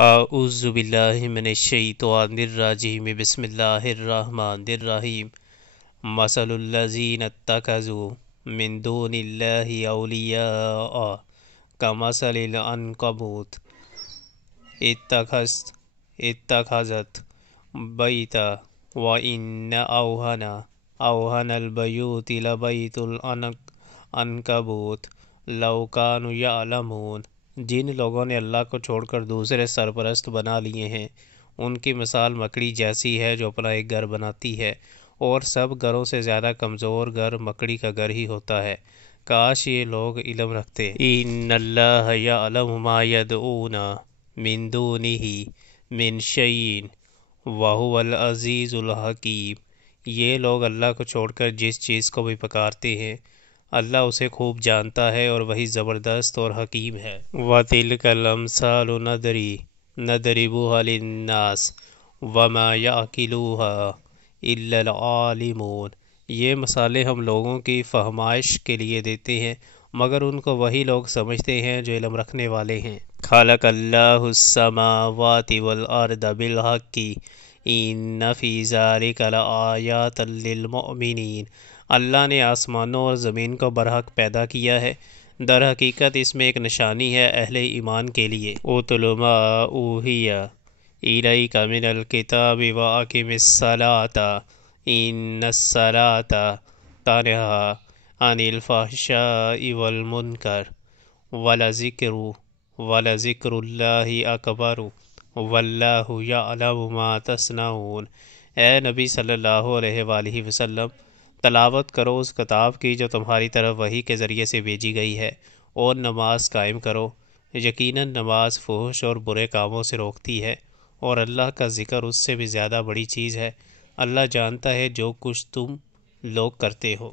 اعوذ باللہ من الشیطان الرجیم بسم اللہ الرحمن الرحیم مثل الذین اتخذوا من دون اللہ اولیاء کمثل العنکبوت اتخذت بیتا وإن أوهن البیوت لبیت العنکبوت لو کانوا یعلمون۔ جن لوگوں نے اللہ کو چھوڑ کر دوسرے سرپرست بنا لیے ہیں ان کی مثال مکڑی جیسی ہے جو اپنا ایک گھر بناتی ہے، اور سب گھروں سے زیادہ کمزور گھر مکڑی کا گھر ہی ہوتا ہے۔ کاش یہ لوگ علم رکھتے۔ ان اللہ یعلم ما یدعون من دونہ من شیء وہو العزیز الحکیم۔ یہ لوگ اللہ کو چھوڑ کر جس چیز کو بھی پکارتے ہیں اللہ اسے خوب جانتا ہے اور وہی زبردست اور حکیم ہے۔ وَتِلْكَ الْأَمْثَالُ نَضْرِبُهَا لِلنَّاسِ وَمَا يَعْقِلُهَا إِلَّا الْعَالِمُونَ۔ یہ مثالیں ہم لوگوں کی فہمائش کے لیے دیتے ہیں مگر ان کو وہی لوگ سمجھتے ہیں جو علم رکھنے والے ہیں۔ خَلَقَ اللَّهُ السَّمَاوَاتِ وَالْأَرْضَ بِالْحَقِّ إِنَّ فِي ذَلِكَ لَآيَاتًا لِلْمُؤْمِنِينَ۔ اللہ نے آسمانوں اور زمین کو برحق پیدا کیا ہے، در حقیقت اس میں ایک نشانی ہے اہل ایمان کے لیے۔ اُتْلُ مَا أُوحِیَ إِلَیْکَ مِنَ الْکِتَابِ وَأَقِمِ الصَّلَاةَ إِنَّ الصَّلَاةَ تَنْہَیٰ عَنِ الْفَحْشَاءِ وَالْمُنکَرِ وَلَذِکْرُ اللہِ أَکْبَرُ وَاللّٰهُ یعلم ما تصنعون۔ اے نبی صلی اللہ علیہ وآلہ وسلم، تلاوت کرو اس کتاب کی جو تمہاری طرف وحی کے ذریعے سے بھیجی گئی ہے، اور نماز قائم کرو۔ یقیناً نماز فحش اور برے کاموں سے روکتی ہے، اور اللہ کا ذکر اس سے بھی زیادہ بڑی چیز ہے۔ اللہ جانتا ہے جو کچھ تم لوگ کرتے ہو۔